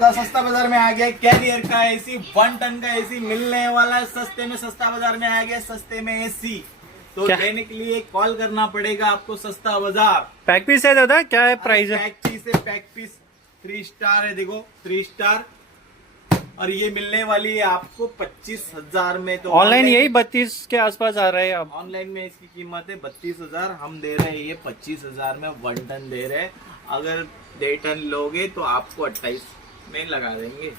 सस्ता बाजार में आ गया कैरियर का एसी 1 टन का एसी मिलने वाला है सस्ते में। सस्ता बाजार में आ गया सस्ते में एसी। तो लेने के लिए कॉल करना पड़ेगा आपको सस्ता बाजार। पैक पीस है दादा, क्या है प्राइस है? पैक पीस है, पैक पीस 3 स्टार है, देखो 3 स्टार। और ये मिलने वाली है आपको 25,000 में। तो ऑनलाइन यही 32 के आसपास आ रहा है। अब ऑनलाइन में इसकी कीमत है 32,000, हम दे रहे हैं ये 25,000 में 1 टन दे रहे हैं। अगर 1.5 टन लोगे तो आपको 28 में लगा देंगे।